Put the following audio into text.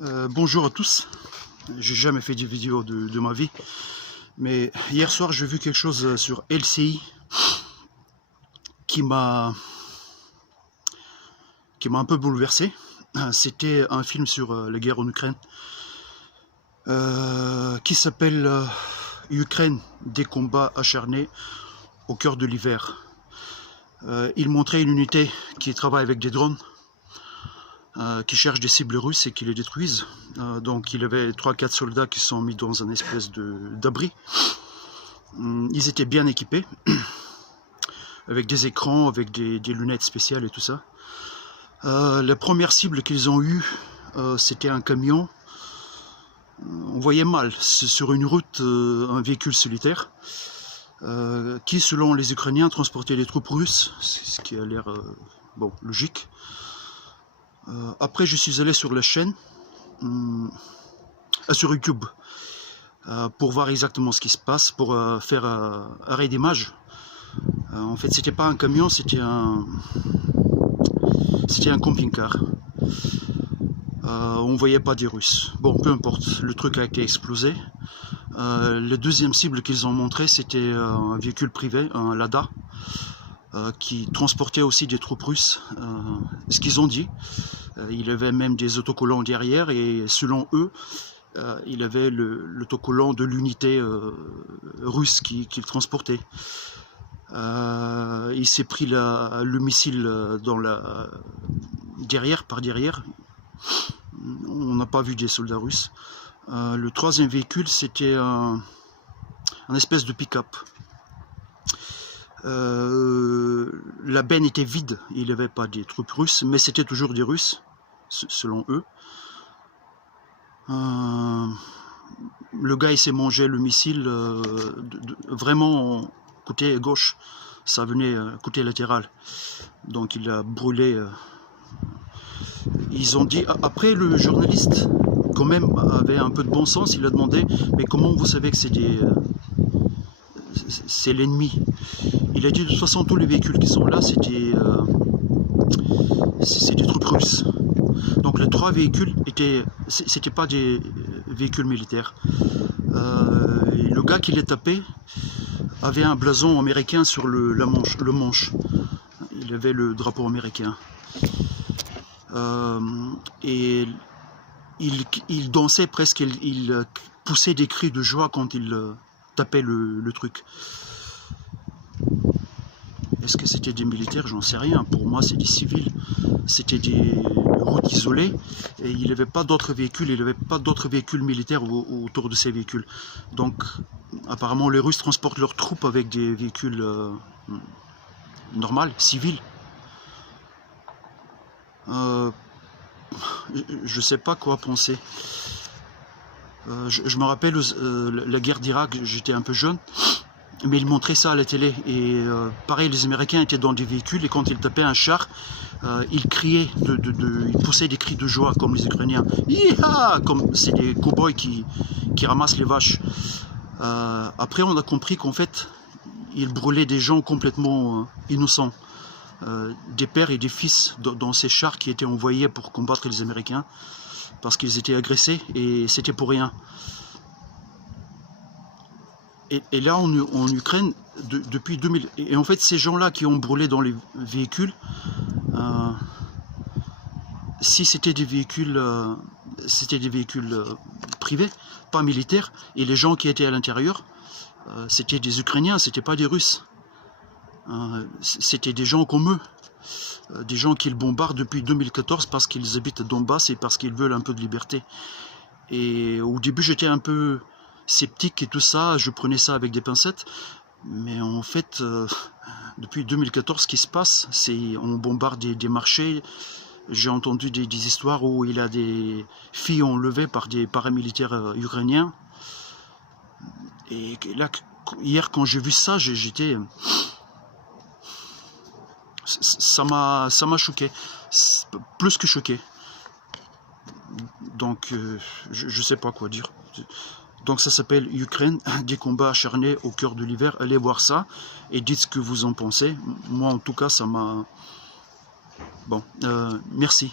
Bonjour à tous. J'ai jamais fait de vidéo de ma vie, mais hier soir j'ai vu quelque chose sur LCI qui m'a un peu bouleversé. C'était un film sur la guerre en Ukraine qui s'appelle Ukraine, des combats acharnés au cœur de l'hiver. Il montrait une unité qui travaille avec des drones, qui cherchent des cibles russes et qui les détruisent. Donc il y avait 3-4 soldats qui sont mis dans un espèce d'abri. Ils étaient bien équipés, avec des écrans, avec des lunettes spéciales et tout ça. La première cible qu'ils ont eue, c'était un camion. On voyait mal, sur une route, un véhicule solitaire, qui, selon les Ukrainiens, transportait des troupes russes, ce qui a l'air bon, logique. Après, je suis allé sur la chaîne, sur YouTube, pour voir exactement ce qui se passe, pour faire arrêt d'image. En fait, c'était pas un camion, c'était un camping-car. On voyait pas des Russes. Bon, peu importe, le truc a été explosé. La deuxième cible qu'ils ont montré, c'était un véhicule privé, un Lada, qui transportait aussi des troupes russes. Ce qu'ils ont dit, il avait même des autocollants derrière, et selon eux, il avait l'autocollant de l'unité russe qu'il transportait. Il s'est pris le missile par derrière. On n'a pas vu des soldats russes. Le troisième véhicule, c'était un espèce de pick-up. La benne était vide, il n'y avait pas des troupes russes, mais c'était toujours des Russes, selon eux. Le gars, il s'est mangé le missile vraiment côté gauche, ça venait côté latéral, donc il a brûlé. Ils ont dit, après le journaliste quand même avait un peu de bon sens, il a demandé mais comment vous savez que c'est l'ennemi? Il a dit de toute façon tous les véhicules qui sont là c'est des troupes russes. Donc les trois véhicules c'était pas des véhicules militaires. Le gars qui les tapait avait un blason américain sur le manche. Il avait le drapeau américain. Et il dansait presque, il poussait des cris de joie quand il tapait le truc. Est-ce que c'était des militaires? J'en sais rien. Pour moi, c'est des civils. C'était des routes isolées et il n'y avait pas d'autres véhicules. Il n'y avait pas d'autres véhicules militaires autour de ces véhicules. Donc, apparemment, les Russes transportent leurs troupes avec des véhicules normaux, civils. Je sais pas quoi penser. Je me rappelle la guerre d'Irak, j'étais un peu jeune, mais ils montraient ça à la télé. Et pareil, les Américains étaient dans des véhicules et quand ils tapaient un char, ils criaient, ils poussaient des cris de joie comme les Ukrainiens. Hi-ha! Comme c'est des cow-boys qui ramassent les vaches. Après, on a compris qu'en fait, ils brûlaient des gens complètement innocents. Des pères et des fils dans ces chars qui étaient envoyés pour combattre les Américains parce qu'ils étaient agressés et c'était pour rien. Et là en Ukraine depuis 2000, et en fait ces gens-là qui ont brûlé dans les véhicules, si c'était des véhicules privés, pas militaires, et les gens qui étaient à l'intérieur, c'était des Ukrainiens, c'était pas des Russes. C'était des gens comme eux, des gens qu'ils bombardent depuis 2014 parce qu'ils habitent Donbass et parce qu'ils veulent un peu de liberté. Et au début j'étais un peu sceptique et tout ça, je prenais ça avec des pincettes, mais en fait depuis 2014 ce qui se passe, c'est on bombarde des marchés. J'ai entendu des histoires où il y a des filles enlevées par des paramilitaires ukrainiens. Et là, hier quand j'ai vu ça, j'étais... ça m'a choqué, plus que choqué. Donc je sais pas quoi dire. Donc ça s'appelle Ukraine, des combats acharnés au cœur de l'hiver. Allez voir ça et dites ce que vous en pensez. Moi en tout cas ça m'a... Bon, merci.